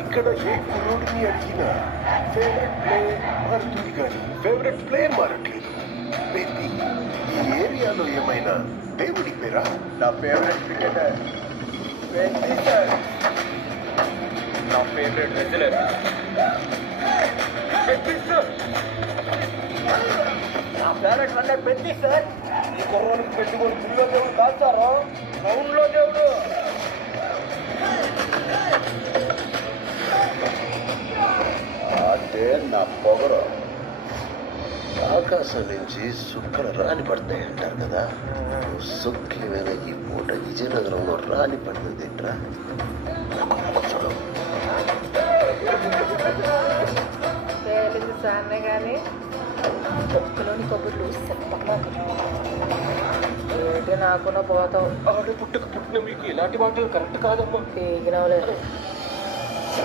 ఇక్కడ ఏ కుర్రోడిని అడిగినా favourite player మారుతుంది కానీ ఫేవరెట్ ప్లేయర్ మారట్లేదు. బేబీ, ఈ ఏరియాలో ఏమైనా దేవుడి పేరా? నా ఫేవరెట్ క్రికెటర్ వెంకీ సార్. నా ఫేవరెట్ రెజ్లర్ నా ఫేవరెట్ రన్నర్ పెద్ది సార్. ఈ కుర్రోనికి పెట్టుకొని గుళ్ళో దేవుడు కాల్చారు, గ్రౌండ్ లో దేవుడు. అంటే నా పొగరు ఆకాశం నుంచి సుక్కలు రాని పడతాయి అంటారు కదా. సుఖ్యమైన ఈ పూట విజయనగరంలో రాని పడుతుంది ఏంట్రా? తేలింది సాన్నే కానీ ఒక్కలోని కబుర్లు చెప్పకుండా ఏంటి నాకున్న పోతావు. ఆడ పుట్టుక పుట్టిన మీకు ఇలాంటి మాటలు కరెక్ట్ కాదమ్మా. పీకినవలేదు.